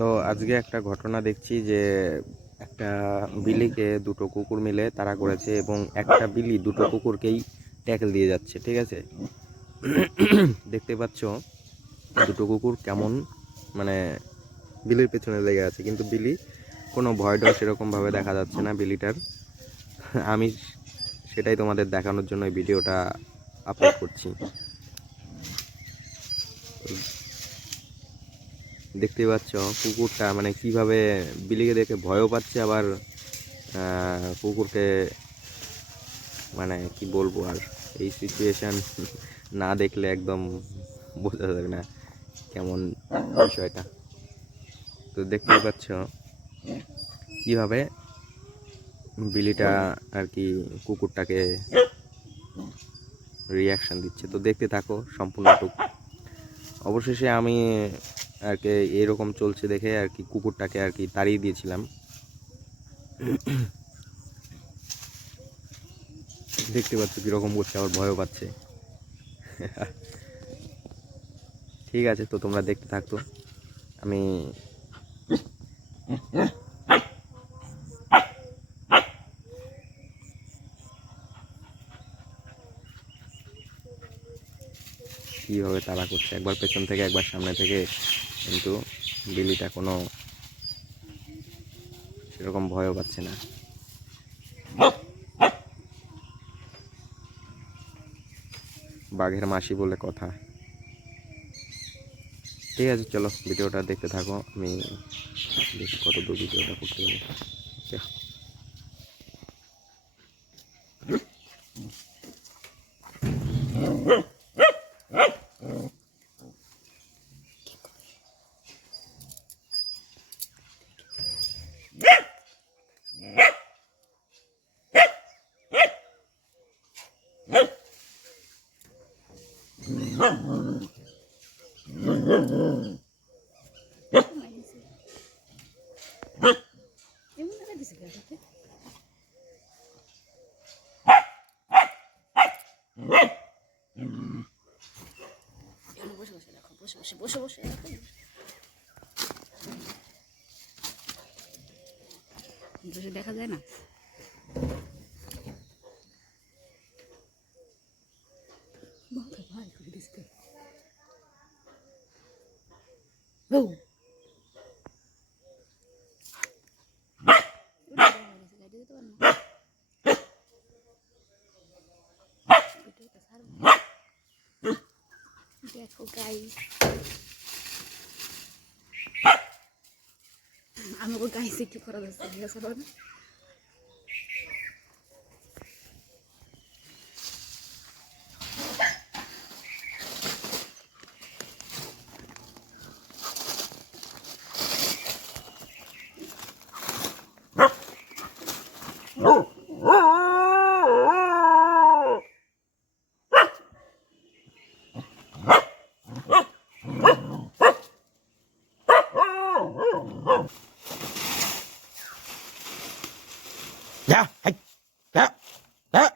তো আজকে একটা ঘটনা দেখছি যে একটা বিলিকে দুটো কুকুর মিলে তারা করেছে এবং একটা বিলি দুটো কুকুরকেই ট্যাকেল দিয়ে যাচ্ছে, ঠিক আছে? দেখতে পাচ্ছ, দুটো কুকুর কেমন মানে বিলির পেছনে লেগে আছে, কিন্তু বিলি কোনো ভয় ডর সেরকমভাবে দেখা যাচ্ছে না বিলিটার। আমি সেটাই তোমাদের দেখানোর জন্য ভিডিওটা আপলোড করছি। দেখতে পাচ্ছ কুকুরটা মানে কীভাবে বিলিকে দেখে ভয়ও পাচ্ছে আবার কুকুরকে মানে কি বলব আর এই সিচুয়েশান না দেখলে একদম বোঝা যাবে না কেমন বিষয়টা। তো দেখতেই পাচ্ছ কীভাবে বিলিটা আর কি কুকুরটাকে রিয়াকশান দিচ্ছে। তো দেখতে থাকো সম্পূর্ণটুক অবশেষে আমি আর কি, এরকম চলছে দেখে আর কি কুকুরটাকে আর কি তাড়িয়ে দিয়েছিলাম। দেখতে পাচ্ছ কীরকম করছে, আবার ভয়ও পাচ্ছে। ঠিক আছে তো, তোমরা দেখতে থাকতো। আমি কীভাবে তাড়া করছে? একবার পেছন থেকে, একবার সামনে থেকে। কিন্তু বিলিটা কোনো সেরকম ভয়ও পাচ্ছে না। বাঘের মাসি বলে কথা। ঠিক আছে, চলো ভিডিওটা দেখতে থাকো। আমি দেখি কত দূর ভিডিওটা করতে পারি. বসে বসে বসে বসে দেখা যায় না? ভাই করে দিচ্ছে ও দেখো গাই আমাকে গাইছে কি করা যাচ্ছে ঠিক আছে Dạ, dạ dạ dạ.